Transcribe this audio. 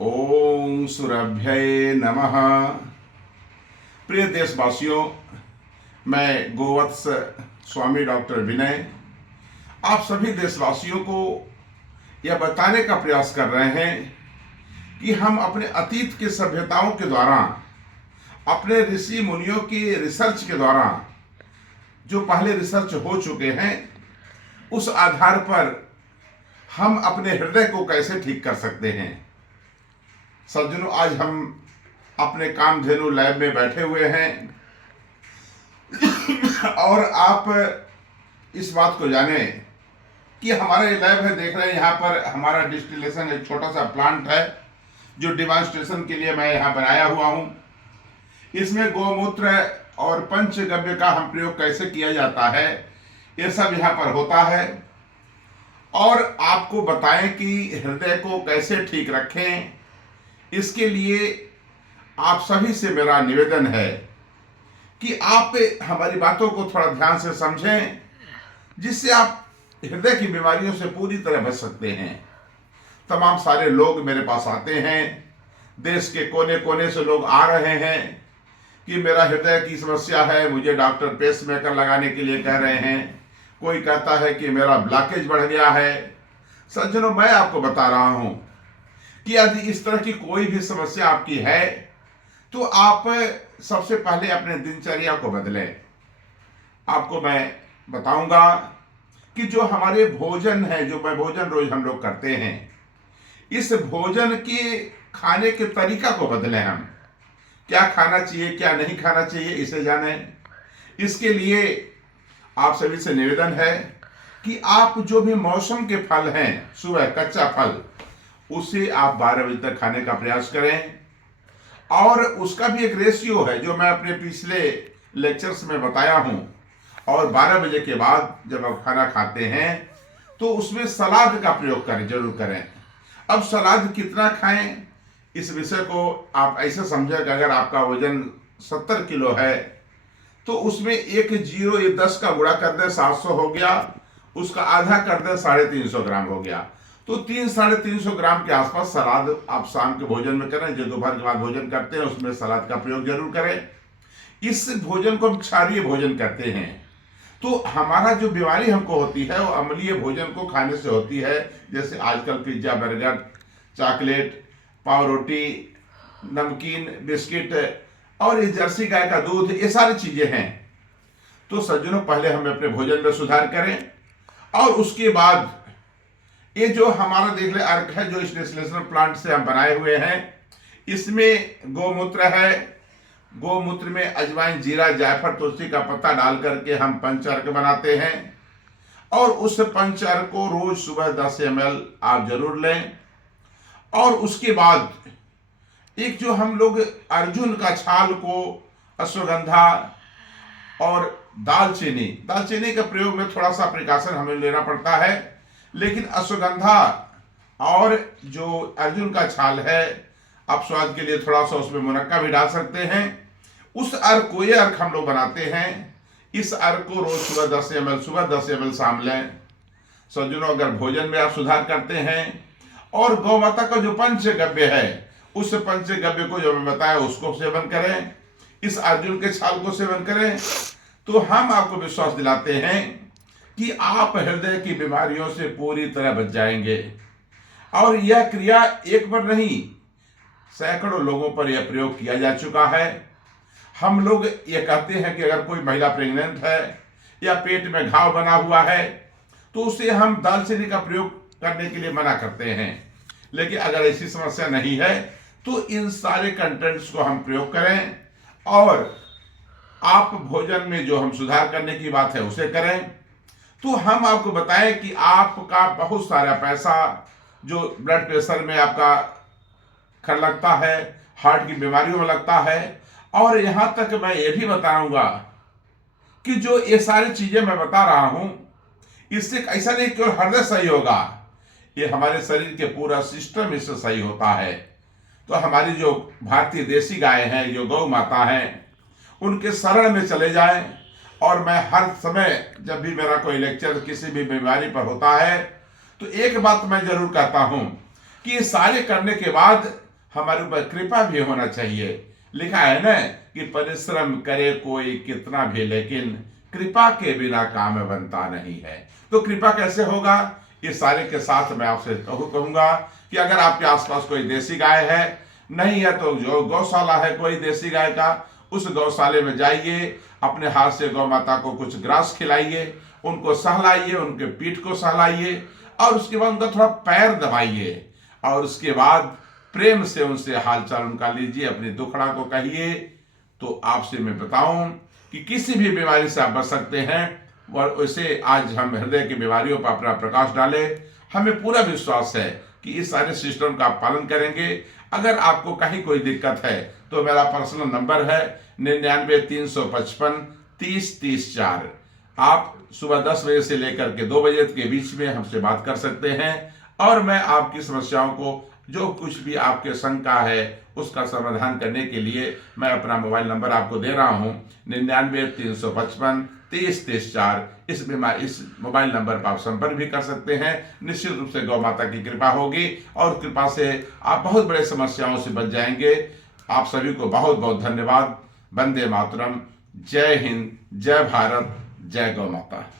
ओम सुरभ्ये नमः। प्रिय देशवासियों, मैं गोवत्स स्वामी डॉक्टर विनय आप सभी देशवासियों को यह बताने का प्रयास कर रहे हैं कि हम अपने अतीत की सभ्यताओं के द्वारा, अपने ऋषि मुनियों की रिसर्च के द्वारा जो पहले रिसर्च हो चुके हैं, उस आधार पर हम अपने हृदय को कैसे ठीक कर सकते हैं। सज्जनों, आज हम अपने कामधेनु लैब में बैठे हुए हैं और आप इस बात को जाने कि हमारा ये लैब है, देख रहे हैं यहाँ पर हमारा डिस्टिलेशन एक छोटा सा प्लांट है जो डिमॉन्स्ट्रेशन के लिए मैं यहाँ बनाया हुआ हूँ। इसमें गोमूत्र और पंचगव्य का हम प्रयोग कैसे किया जाता है, ये सब यहाँ पर होता है और आपको बताएं कि हृदय को कैसे ठीक रखें। इसके लिए आप सभी से मेरा निवेदन है कि आप हमारी बातों को थोड़ा ध्यान से समझें, जिससे आप हृदय की बीमारियों से पूरी तरह बच सकते हैं। तमाम सारे लोग मेरे पास आते हैं, देश के कोने कोने से लोग आ रहे हैं कि मेरा हृदय की समस्या है, मुझे डॉक्टर पेसमेकर लगाने के लिए कह रहे हैं। कोई कहता है कि मेरा ब्लॉकेज बढ़ गया है। सज्जनों, मैं आपको बता रहा हूं कि यदि इस तरह की कोई भी समस्या आपकी है तो आप सबसे पहले अपने दिनचर्या को बदलें। आपको मैं बताऊंगा कि जो हमारे भोजन है, जो भोजन रोज हम लोग करते हैं, इस भोजन के खाने के तरीका को बदलें। हम क्या खाना चाहिए, क्या नहीं खाना चाहिए, इसे जानें। इसके लिए आप सभी से निवेदन है कि आप जो भी मौसम के फल हैं, सुबह कच्चा फल, उसे आप 12 बजे तक खाने का प्रयास करें। और उसका भी एक रेशियो है जो मैं अपने पिछले लेक्चर्स में बताया हूं। और 12 बजे के बाद जब आप खाना खाते हैं तो उसमें सलाद का प्रयोग करें, जरूर करें। अब सलाद कितना खाएं, इस विषय को आप ऐसे समझें कि अगर आपका वजन 70 किलो है तो उसमें एक 0 या 10 का गुणा कर दें, 700 हो गया। उसका आधा कर दें, 350 ग्राम हो गया। तो 300-350 ग्राम के आसपास सलाद आप शाम के भोजन में करें। जो दोपहर के बाद भोजन करते हैं उसमें सलाद का प्रयोग जरूर करें। इस भोजन को हम क्षारीय भोजन कहते हैं। तो हमारा जो बीमारी हमको होती है वो अम्लीय भोजन को खाने से होती है। जैसे आजकल पिज्जा, बर्गर, चॉकलेट, पाव रोटी, नमकीन, बिस्किट और ये जर्सी गाय का दूध, ये सारी चीजें हैं। तो सज्जनों, पहले हम अपने भोजन में सुधार करें और उसके बाद ये जो हमारा देख ले अर्क है, जो इस डिस्टिलेशन प्लांट से हम बनाए हुए हैं, इसमें गोमूत्र है। गोमूत्र में अजवाइन, जीरा, जायफल, तुलसी का पत्ता डाल करके हम पंचर्क बनाते हैं और उस पंचर्क को रोज सुबह 10 ml आप जरूर लें। और उसके बाद एक जो हम लोग अर्जुन का छाल को, अश्वगंधा और दालचीनी का प्रयोग में थोड़ा सा प्रिकॉशन हमें लेना पड़ता है, लेकिन अश्वगंधा और जो अर्जुन का छाल है, आप स्वाद के लिए थोड़ा सा उसमें मुनक्का भी डाल सकते हैं। उस अर्क को, ये अर्क हम लोग बनाते हैं। इस अर्क को रोज सुबह 10 ml सुबह, 10 ml शाम लें। सज्जनों, अगर भोजन में आप सुधार करते हैं और गौ माता का जो पंचगव्य है, उस पंचगव्य को जो मैं बताया उसको सेवन करें, इस अर्जुन के छाल को सेवन करें, तो हम आपको विश्वास दिलाते हैं कि आप हृदय की बीमारियों से पूरी तरह बच जाएंगे। और यह क्रिया एक बार नहीं, सैकड़ों लोगों पर यह प्रयोग किया जा चुका है। हम लोग ये कहते हैं कि अगर कोई महिला प्रेग्नेंट है या पेट में घाव बना हुआ है तो उसे हम दालचीनी का प्रयोग करने के लिए मना करते हैं। लेकिन अगर ऐसी समस्या नहीं है तो इन सारे कंटेंट्स को हम प्रयोग करें और आप भोजन में जो हम सुधार करने की बात है उसे करें। तो हम आपको बताएं कि आपका बहुत सारा पैसा जो ब्लड प्रेशर में आपका खर्च लगता है, हार्ट की बीमारियों में लगता है, और यहां तक मैं ये भी बताऊंगा कि जो ये सारी चीजें मैं बता रहा हूं, इससे ऐसा नहीं केवल हृदय सही होगा, ये हमारे शरीर के पूरा सिस्टम इससे सही होता है। तो हमारी जो भारतीय देसी गाय हैं, जो गौ माता हैं, उनके शरण में चले जाएं। और मैं हर समय जब भी मेरा कोई लेक्चर किसी भी बीमारी पर होता है तो एक बात मैं जरूर कहता हूं कि ये सारे करने के बाद हमारे ऊपर कृपा भी होना चाहिए। लिखा है ना कि परिश्रम करे कोई कितना भी, लेकिन कृपा के बिना काम बनता नहीं है। तो कृपा कैसे होगा, इस सारे के साथ मैं आपसे कहूंगा कि अगर आपके आसपास कोई देसी गाय है, नहीं है तो जो गौशाला है कोई देसी गाय का, उस गौशाले में जाइए, अपने हाथ से गौ माता को कुछ ग्रास खिलाइए, उनको सहलाइए, उनके पीठ को सहलाइए, और उसके बाद उनका थोड़ा पैर दबाइए, और उसके बाद प्रेम से उनसे हालचाल उनका लीजिए, अपनी दुखड़ा को कहिए। तो आपसे मैं बताऊं कि किसी भी बीमारी से आप बच सकते हैं। और वैसे आज हम हृदय की बीमारियों पर अपना प्रकाश डालें। हमें पूरा विश्वास है कि इस सारे सिस्टम का आप पालन करेंगे। अगर आपको कहीं कोई दिक्कत है तो मेरा पर्सनल नंबर है 99-355-30-30-4। आप सुबह 10 बजे से लेकर के 2 बजे के बीच में हमसे बात कर सकते हैं, और मैं आपकी समस्याओं को, जो कुछ भी आपके शंका है, उसका समाधान करने के लिए मैं अपना मोबाइल नंबर आपको दे रहा हूं 99-355-30-30-4। इस मोबाइल नंबर पर आप संपर्क भी कर सकते हैं। निश्चित रूप से गौ माता की कृपा होगी, और कृपा से आप बहुत बड़े समस्याओं से बच जाएंगे। आप सभी को बहुत बहुत धन्यवाद। वंदे मातरम। जय हिंद, जय भारत, जय गौ माता।